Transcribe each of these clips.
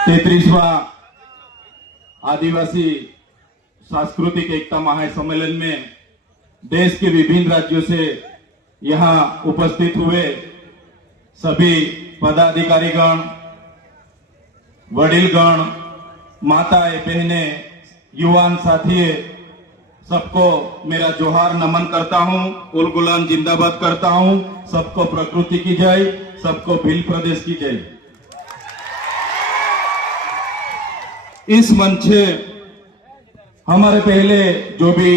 33वां आदिवासी सांस्कृतिक एकता महासम्मेलन में देश के विभिन्न राज्यों से यहां उपस्थित हुए सभी पदाधिकारीगण, वडीलगण, माताएं, बहनें, युवान साथी, सबको मेरा जोहार नमन करता हूं, उल गुलाम जिंदाबाद करता हूं। सबको प्रकृति की जय, सबको भील प्रदेश की जय। इस मंच से हमारे पहले जो भी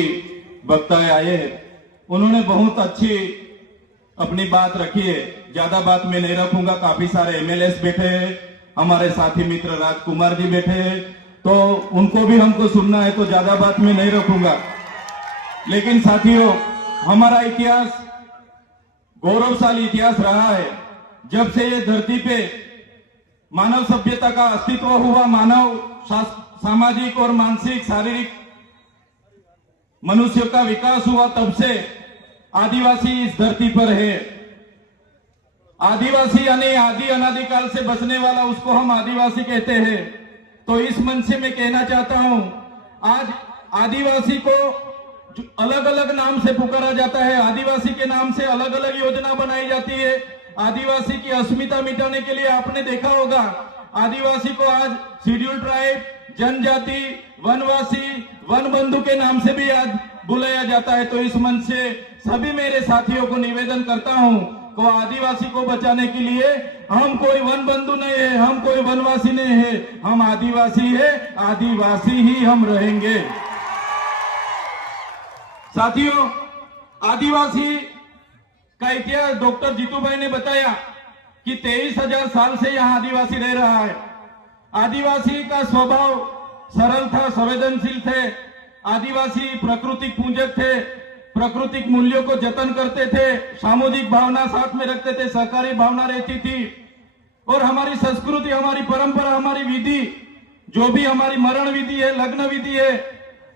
वक्ता आए उन्होंने बहुत अच्छी अपनी बात रखी है। ज्यादा बात मैं नहीं रखूंगा। काफी सारे एमएलएस बैठे हैं, हमारे साथी मित्र राजकुमार जी बैठे हैं, तो उनको भी हमको सुनना है, तो ज्यादा बात मैं नहीं रखूंगा। लेकिन साथियों, हमारा इतिहास गौरवशाली इतिहास रहा है। जब से ये धरती पे मानव सभ्यता का अस्तित्व हुआ, मानव सामाजिक और मानसिक शारीरिक मनुष्य का विकास हुआ, तब से आदिवासी इस धरती पर है। आदिवासी यानी आदि अनादिकाल से बसने वाला, उसको हम आदिवासी कहते हैं। तो इस मंच से मैं कहना चाहता हूं, आज आदिवासी को अलग अलग नाम से पुकारा जाता है, आदिवासी के नाम से अलग अलग योजना बनाई जाती है। आदिवासी की अस्मिता मिटाने के लिए आपने देखा होगा, आदिवासी को आज शेड्यूल ट्राइब, जनजाति, वनवासी, वन बंधु के नाम से भी आज बुलाया जाता है। तो इस मंच से सभी मेरे साथियों को निवेदन करता हूं को आदिवासी को बचाने के लिए हम कोई वन बंधु नहीं है, हम कोई वनवासी नहीं है, हम आदिवासी है, आदिवासी ही हम रहेंगे। साथियों, आदिवासी का इतिहास डॉक्टर जीतू भाई ने बताया कि 23,000 साल से यहां आदिवासी रह रहा है। आदिवासी का स्वभाव सरल था, संवेदनशील थे। आदिवासी प्राकृतिक पूजक थे, प्राकृतिक मूल्यों को जतन करते थे, सामूहिक भावना साथ में रखते थे, सहकारी भावना रहती थी। और हमारी संस्कृति, हमारी परंपरा, हमारी विधि, जो भी हमारी मरण विधि है, लग्न विधि है,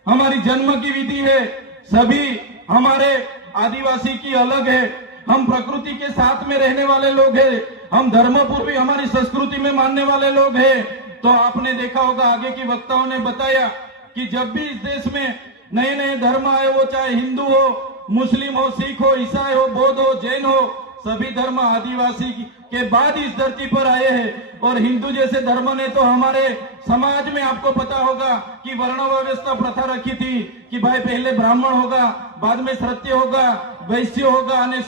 हमारी जन्म की विधि है, सभी हमारे आदिवासी की अलग है। हम प्रकृति के साथ में रहने वाले लोग हैं, हम धर्मपूर्वी हमारी संस्कृति में मानने वाले लोग हैं। तो आपने देखा होगा, आगे की वक्ताओं ने बताया कि जब भी इस देश में नए नए धर्म आए, वो चाहे हिंदू हो, मुस्लिम हो, सिख हो, ईसाई हो, बौद्ध हो, जैन हो, सभी धर्म आदिवासी के बाद इस धरती पर आए हैं। और हिंदू जैसे धर्म ने तो हमारे समाज में, आपको पता होगा कि वर्ण व्यवस्था प्रथा रखी थी कि भाई पहले ब्राह्मण होगा, बाद में क्षत्रिय होगा, वैश्य होगा, और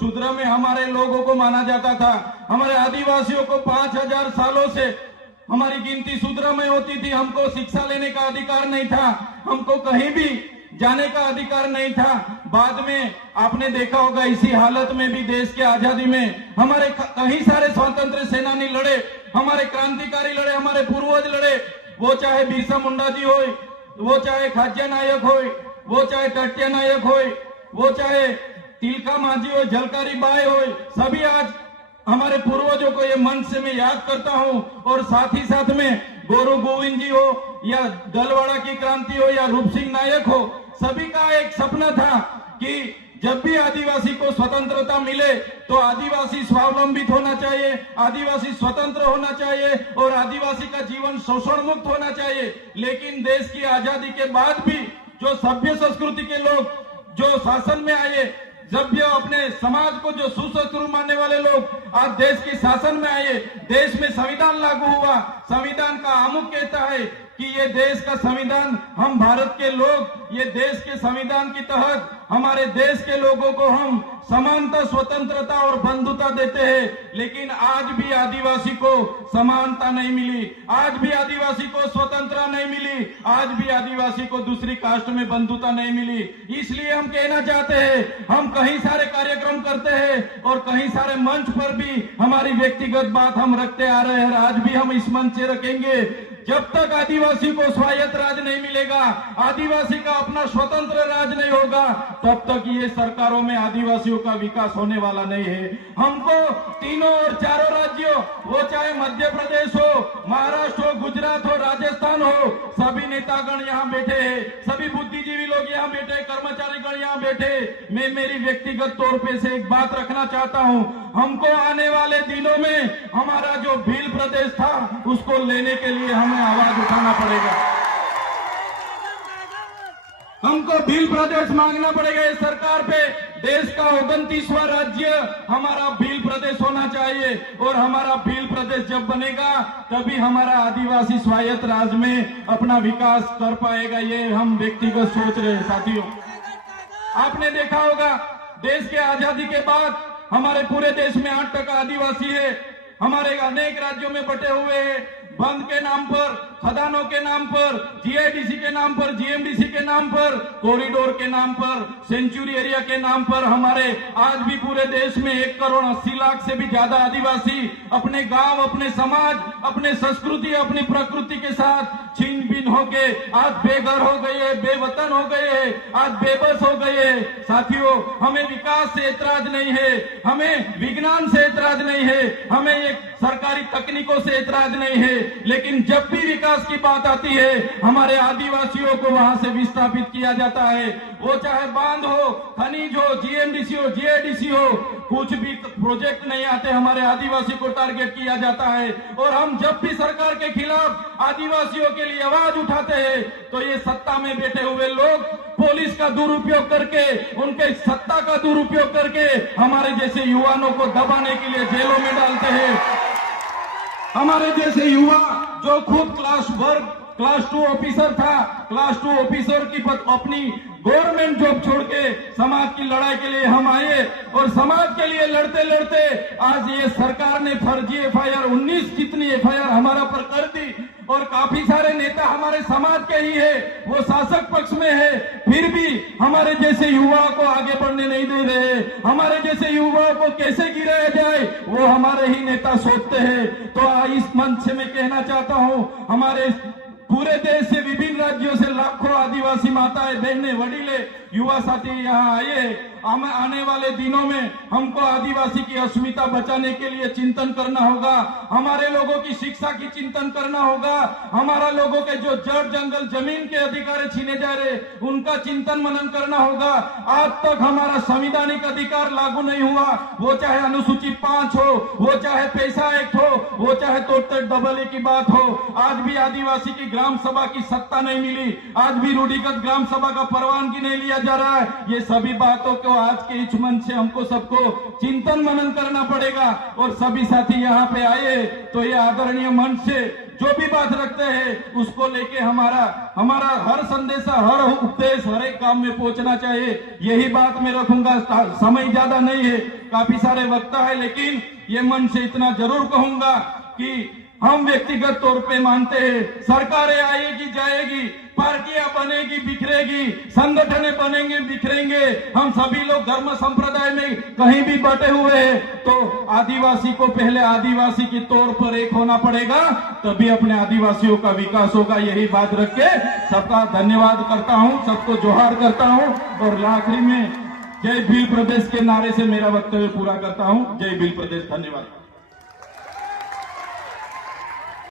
शूद्र में हमारे लोगों को माना जाता था। हमारे आदिवासियों को 5,000 सालों से हमारी गिनती शूद्र में होती थी। हमको शिक्षा लेने का अधिकार नहीं था, हमको कहीं भी जाने का अधिकार नहीं था। बाद में आपने देखा होगा, इसी हालत में भी देश के आजादी में हमारे कई सारे स्वतंत्र सेनानी लड़े, हमारे क्रांतिकारी लड़े, हमारे पूर्वज लड़े। वो चाहे बिरसा मुंडा जी हो, वो चाहे खाज्या नायक हो, वो चाहे टट्या नायक हो, वो चाहे तिलका माझी हो, झलकारी बाई हो, सभी आज हमारे पूर्वजों को ये मंच से मैं याद करता हूं। और साथ ही साथ में गोरू गोविंद जी हो, या दलवाड़ा की क्रांति हो, या रूप सिंह नायक हो, सभी का एक सपना था कि जब भी आदिवासी को स्वतंत्रता मिले तो आदिवासी स्वावलंबित होना चाहिए, आदिवासी स्वतंत्र होना चाहिए और आदिवासी का जीवन शोषण मुक्त होना चाहिए। लेकिन देश की आजादी के बाद भी जो सभ्य संस्कृति के लोग जो शासन में आए, जब ये अपने समाज को जो सुसंस्कृत मानने वाले लोग आज देश के शासन में आए, देश में संविधान लागू हुआ। संविधान का आमुख कहता है कि ये देश का संविधान, हम भारत के लोग, ये देश के संविधान के तहत हमारे देश के लोगों को हम समानता, स्वतंत्रता और बंधुता देते हैं। लेकिन आज भी आदिवासी को समानता नहीं मिली, आज भी आदिवासी को स्वतंत्रता नहीं मिली, आज भी आदिवासी को दूसरी कास्ट में बंधुता नहीं मिली। इसलिए हम कहना चाहते हैं, हम कई सारे कार्यक्रम करते हैं और कई सारे मंच पर भी हमारी व्यक्तिगत बात हम रखते आ रहे हैं, आज भी हम इस मंच से रखेंगे। जब तक आदिवासी को स्वायत्त राज नहीं मिलेगा, आदिवासी का अपना स्वतंत्र राज नहीं होगा, तब तक ये सरकारों में आदिवासियों का विकास होने वाला नहीं है। हमको तीनों और चारों राज्यों, वो चाहे मध्य प्रदेश हो, महाराष्ट्र हो, गुजरात हो, राजस्थान हो, सभी नेतागण यहाँ बैठे हैं, सभी बुद्धिजीवी लोग यहाँ बैठे, कर्मचारीगण यहाँ बैठे। मैं मेरी व्यक्तिगत तौर पे से एक बात रखना चाहता हूँ, हमको आने वाले दिनों में हमारा जो भील प्रदेश था उसको लेने के लिए हमें आवाज उठाना पड़ेगा। हमको भील प्रदेश मांगना पड़ेगा इस सरकार पे। देश का 29वां राज्य हमारा भील प्रदेश होना चाहिए और हमारा भील प्रदेश जब बनेगा तभी हमारा आदिवासी स्वायत्त राज्य में अपना विकास कर पाएगा। ये हम व्यक्तिगत सोच रहे हैं साथियों। आपने देखा होगा देश के आजादी के बाद हमारे पूरे देश में 8% आदिवासी है। हमारे अनेक राज्यों में बटे हुए हैं। बंद के नाम पर, खदानों के नाम पर, जीआईडीसी के नाम पर, जीएमडीसी के नाम पर, कॉरिडोर के नाम पर, सेंचुरी एरिया के नाम पर हमारे आज भी पूरे देश में 1,80,00,000 से भी ज्यादा आदिवासी अपने गांव, अपने समाज, अपने संस्कृति, अपनी प्रकृति के साथ छीन बीन होके आज बेघर हो गए, बेवतन हो गए, आज बेबस हो गए। साथियों, हमें विकास से ऐतराज नहीं है, हमें विज्ञान से ऐतराज नहीं है, हमें एक सरकारी तकनीकों से ऐतराज नहीं है, लेकिन जब भी विकास की बात आती है हमारे आदिवासियों को वहां से विस्थापित किया जाता है। वो चाहे बांध हो, खनिज हो, जीएमडीसी हो, जीआईडीसी हो, कुछ भी प्रोजेक्ट नहीं आते हमारे आदिवासी को टारगेट किया जाता है। और हम जब भी सरकार के खिलाफ आदिवासियों के लिए आवाज उठाते हैं तो ये सत्ता में बैठे हुए लोग पुलिस का दुरुपयोग करके, उनके सत्ता का दुरुपयोग करके हमारे जैसे युवाओं को दबाने के लिए जेलों में डालते हैं। हमारे जैसे युवा जो खुद क्लास 2 ऑफिसर था, क्लास 2 ऑफिसर की अपनी गवर्नमेंट जॉब छोड़ के समाज की लड़ाई के लिए हम आए और समाज के लिए लड़ते लड़ते आज ये सरकार ने फर्जी एफआईआर 19 जितनी एफआईआर हमारा पर कर दी और काफी सारे नेता हमारे समाज के ही है, वो शासक पक्ष में है, फिर भी हमारे जैसे युवाओं को आगे बढ़ने नहीं दे रहे। हमारे जैसे युवाओं को कैसे गिराया जाए वो हमारे ही नेता सोचते हैं। तो इस मंच से मैं कहना चाहता हूं, हमारे पूरे देश से, विभिन्न राज्यों से लाखों आदिवासी माताएं, बहनें, वडीले, युवा साथी यहाँ आए। आने वाले दिनों में हमको आदिवासी की अस्मिता बचाने के लिए चिंतन करना होगा। हमारे लोगों की शिक्षा की चिंतन करना होगा। हमारा लोगों के जो जड़ जंगल जमीन के अधिकार छीने जा रहे उनका चिंतन मनन करना होगा। आज तक हमारा संवैधानिक अधिकार लागू नहीं हुआ, वो चाहे अनुसूचित 5 हो, वो चाहे पैसा एक्ट हो, वो चाहे तोड़ते डबल की बात हो। आज भी आदिवासी की ग्राम सभा की सत्ता नहीं मिली, आज भी रूढ़िगत ग्राम सभा का परवानगी नहीं लिया जा रहा है। ये सभी बातों को आज के इस मंच से हमको सबको चिंतन मनन करना पड़ेगा। और सभी साथी यहाँ पे आए तो ये आदरणीय मंच से जो भी बात रखते हैं उसको लेके हमारा हर संदेशा, हर उपदेश हर एक काम में पहुंचना चाहिए। यही बात मैं रखूंगा। समय ज्यादा नहीं है, काफी सारे वक्ता है, लेकिन ये मंच से इतना जरूर कहूंगा कि हम व्यक्तिगत तौर पे मानते हैं सरकारें आएगी जाएगी, पार्टियां बनेगी बिखरेगी, संगठनें बनेंगे बिखरेंगे, हम सभी लोग धर्म संप्रदाय में कहीं भी बटे हुए हैं। तो आदिवासी को पहले आदिवासी के तौर पर एक होना पड़ेगा, तभी अपने आदिवासियों का विकास होगा। यही बात रख के सबका धन्यवाद करता हूं, सबको जोहार करता हूं और आखिरी में जय भील प्रदेश के नारे से मेरा वक्तव्य पूरा करता हूं। जय भील प्रदेश। धन्यवाद।